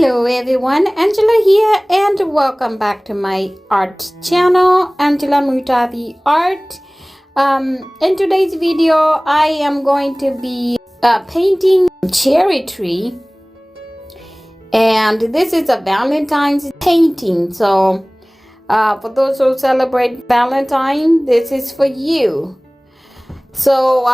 Hello everyone, Angela here and welcome back to my art channel, Angela Mutavi Art. In today's video, I am going to be painting a cherry tree, and this is a Valentine's painting. So for those who celebrate Valentine, this is for you. So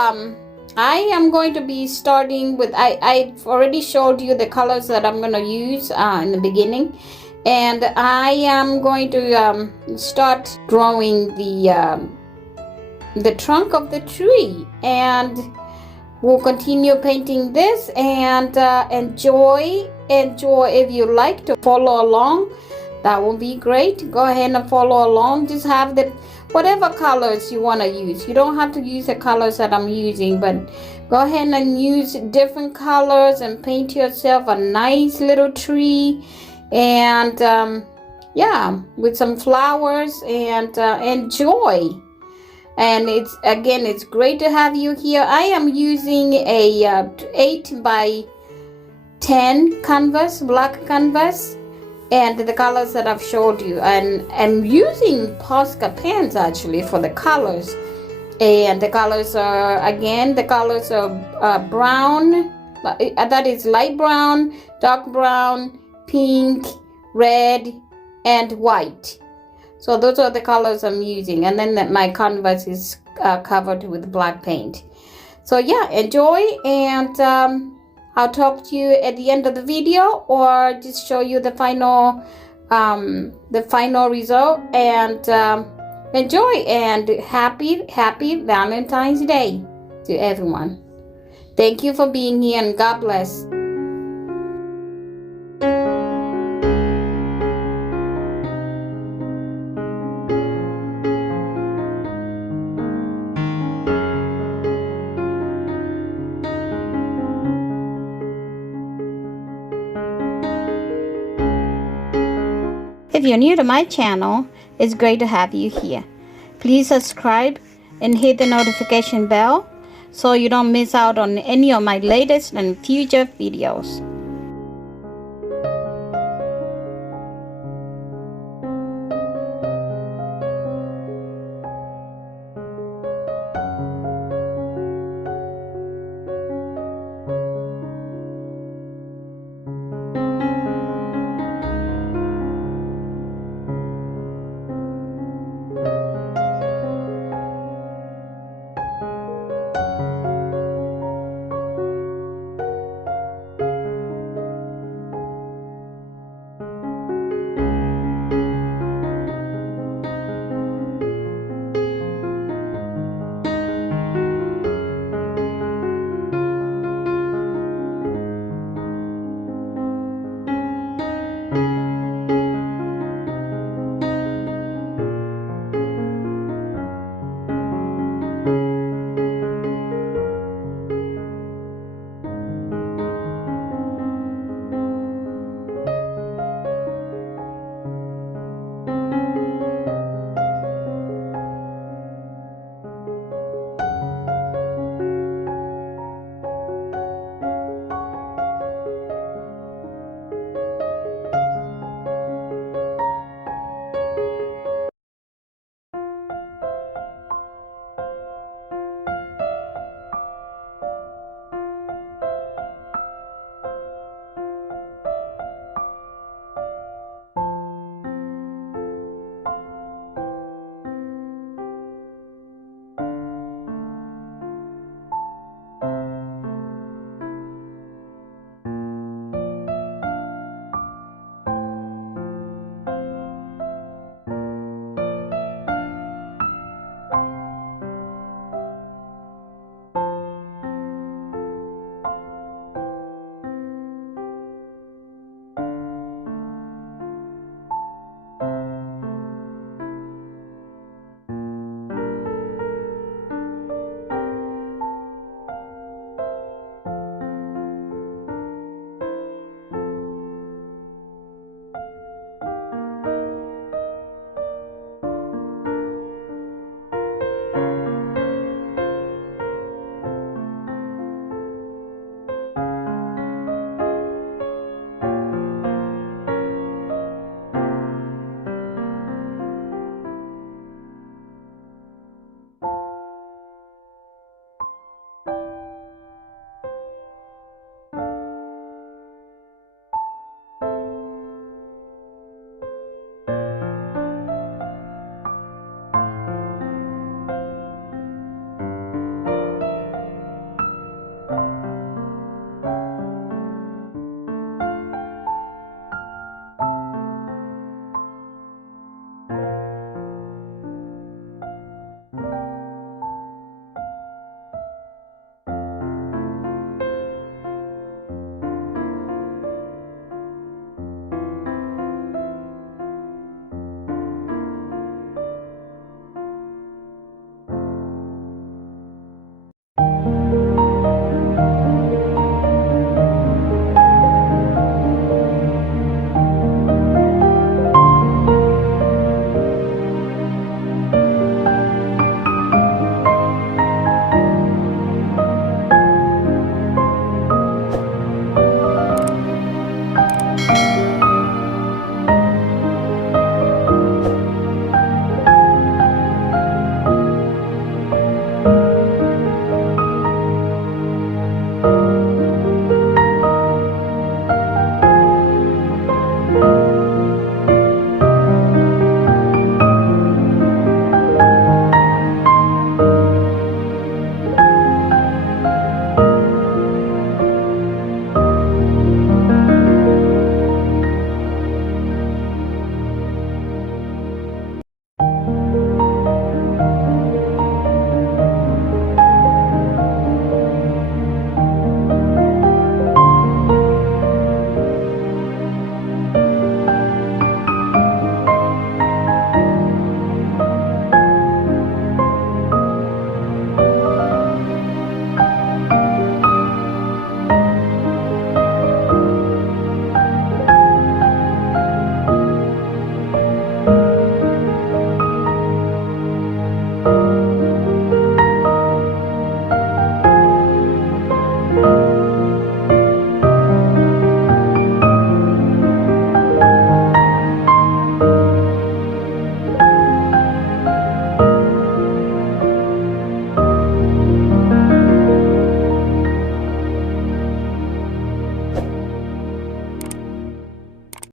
I am going to be starting with, I've already showed you the colors that I'm going to use in the beginning, and I am going to start drawing the trunk of the tree, and we'll continue painting this, and enjoy. If you like to follow along, that will be great. Go ahead and follow along. Just have the whatever colors you want to use. You don't have to use the colors that I'm using, but go ahead and use different colors and paint yourself a nice little tree, and yeah, with some flowers, and enjoy. And it's great to have you here. I am using a 8 by 10 canvas, black canvas, and the colors that I've showed you, and I'm using POSCA pens actually for the colors, and the colors are brown, that is light brown, dark brown, pink, red, and white. So those are the colors I'm using, and then my canvas is covered with black paint. So yeah, enjoy, and I'll talk to you at the end of the video, or just show you the final result, and enjoy, and happy Valentine's Day to everyone. Thank you for being here, and God bless. If you're new to my channel, it's great to have you here. Please subscribe and hit the notification bell so you don't miss out on any of my latest and future videos.